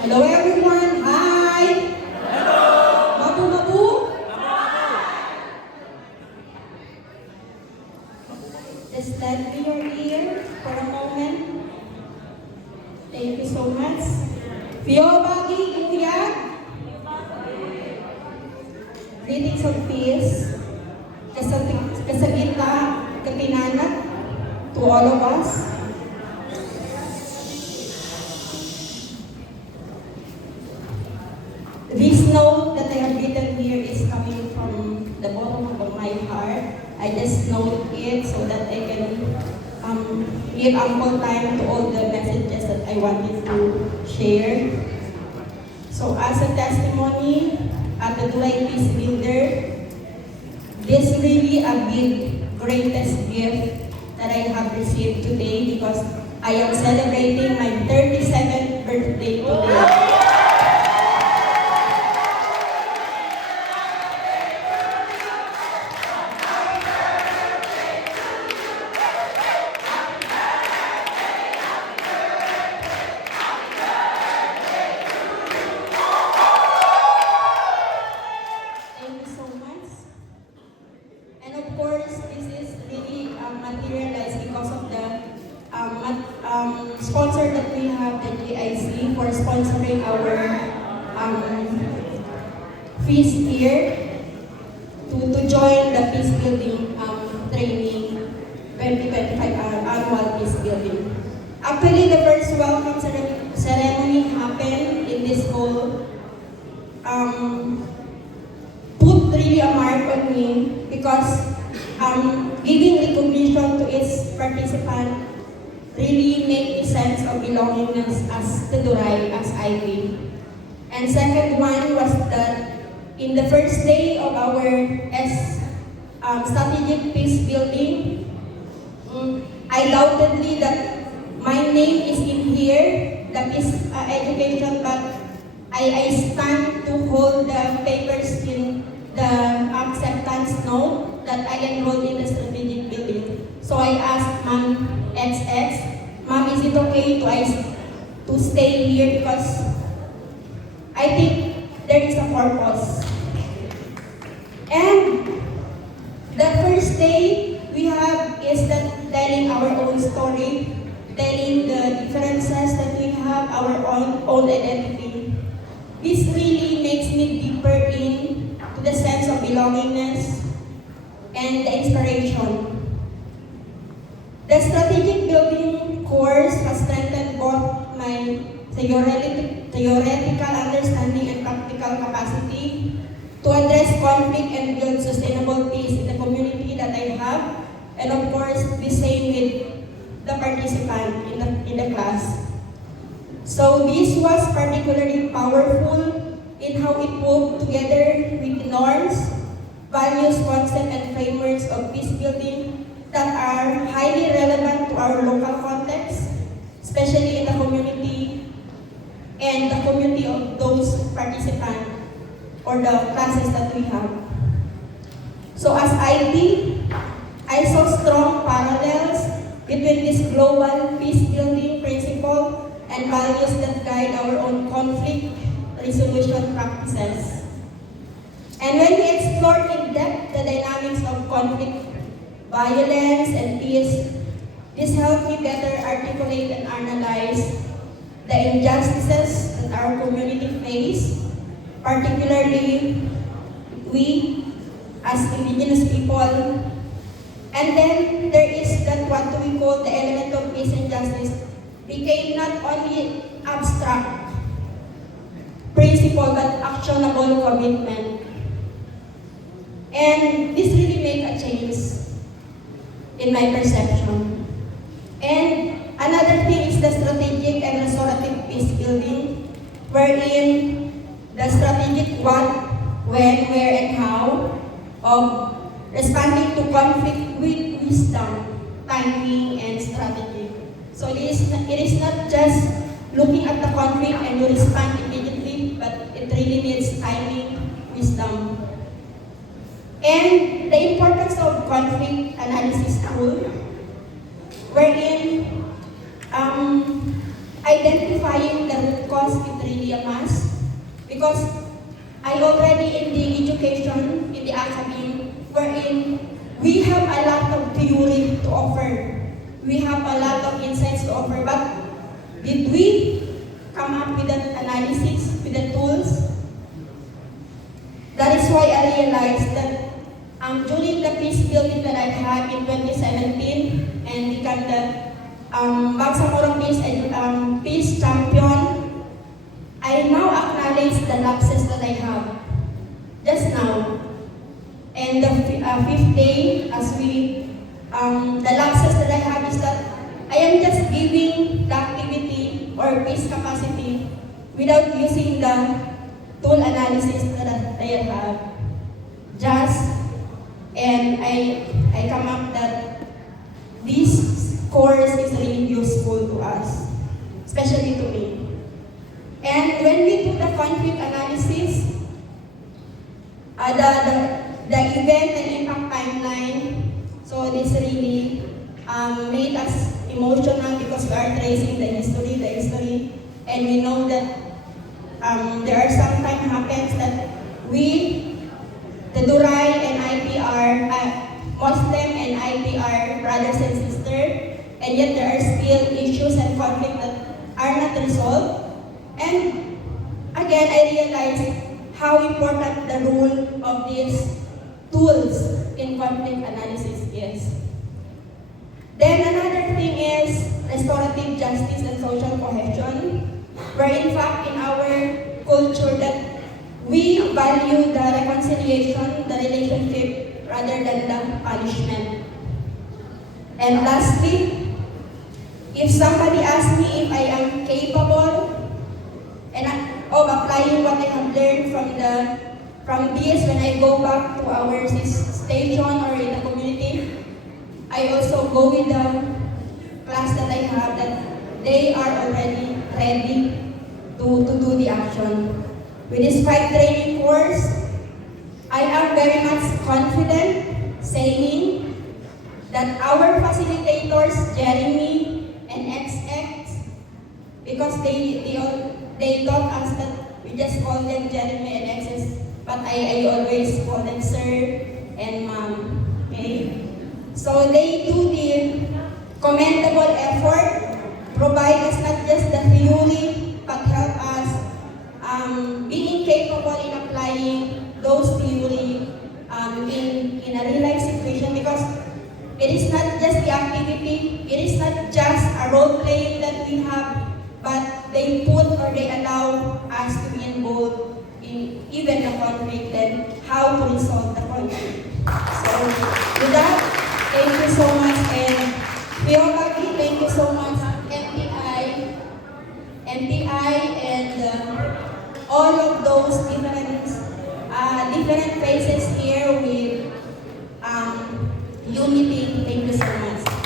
Hello everyone. Hi. Mabu mabu. Just let me your ear for a moment. Thank you so much. Fiobagi Uyag. Greetings of peace. Kasagita, kapinanat to all of us. This note that I have written here is coming from the bottom of my heart. I just note it so that I can give ample time to all the messages that I wanted to share. So as a testimony at the Dubai Peace Builder, this really a big, greatest gift that I have received today because I am celebrating my 32nd birthday today. Thank you so much. And of course, this is really materialized because of the sponsor that we have, the GIC, for sponsoring our feast here to join the peace building training 2025 annual peace building. Actually, the first welcome ceremony happened in this hall. Put really a mark on me because giving recognition to its participant really make a sense of belongingness as Teduray, as IB. And second one was that in the first day of our strategic peace building, I loudly that my name is in here, the peace education, but I stand to hold the papers in the acceptance note that I enrolled in the strategic building. So I asked Ma'am XX, Ma'am, is it okay to stay here because I think there is a purpose. And the first day we have is that telling our own story, telling the differences that we have, our own identity. This really makes me deeper in to the sense of belongingness and the inspiration. The strategic building course has strengthened both my theoretical understanding and practical capacity to address conflict and build sustainable peace in the community that I have, and of course, the same with the participant in the class. So this was particularly powerful in how it wove together with norms, values, concepts, and frameworks of peace building that are highly relevant to our local context, especially in the community and the community of those participants or the classes that we have. So as IB, I saw strong parallels between this global peace building principle and values that guide our own conflict resolution practices. And when we explored in depth the dynamics of conflict, violence, and peace, this helped me better articulate and analyze the injustices that our community face, particularly we as indigenous people. And then there is that what we call the element of peace and justice became not only abstract principle but actionable commitment. And this really made a change in my perception. And another thing is the strategic and restorative peace building, wherein the strategic what, when, where, and how of responding to conflict with wisdom, timing, and strategy. So it is not just looking at the conflict and you respond immediately, but it really needs timing, wisdom. And the importance of conflict analysis tool, wherein I identifying the root cause is really a must because I already in the education, in the academy, wherein we have a lot of theory to offer. We have a lot of insights to offer, but did we come up with an analysis, with the tools? That is why I realized that during the peace building that I had in 2017 and become the Bangsamoro Peace Champion, I now acknowledge the lapses that I have just now. And the fifth day, as we, the lapses that I have is that I am just giving the activity or peace capacity without using the tool analysis that I have. Just, and I come up that this course is really useful to us, especially to me. And when we do the conflict analysis, the event and impact timeline, so this really made us emotional because we are tracing the history, and we know that there are sometimes happens that we, the Duray and IPR, Muslim and IPR brothers and sisters, and yet there are still issues and conflicts that are not resolved. And again, I realized how important the role of these tools in conflict analysis is. Then another thing is restorative justice and social cohesion, where in fact in our culture that we value the reconciliation, the relationship, rather than the punishment. And lastly, if somebody asks me if I am capable of applying what I have learned from this when I go back to our station or in the community, I also go with the class that I have that they are already ready to do the action. With this 5 training course, I am very much confident saying that our facilitators, Jeremy and XX, because they taught us that we just call them Jeremy and XX, but I always call them sir and ma'am. Okay? So they do the commendable effort, provide us not just the theory, but help us being capable in applying those theory in a real life situation, because it is not just the activity, it is not just a role playing that we have, but they put or they allow us to be involved in even the conflict and how to resolve the conflict. So with that, thank you so much, and Piobagi, thank you so much, MTI and all of those different faces here with unity. Thank you so much.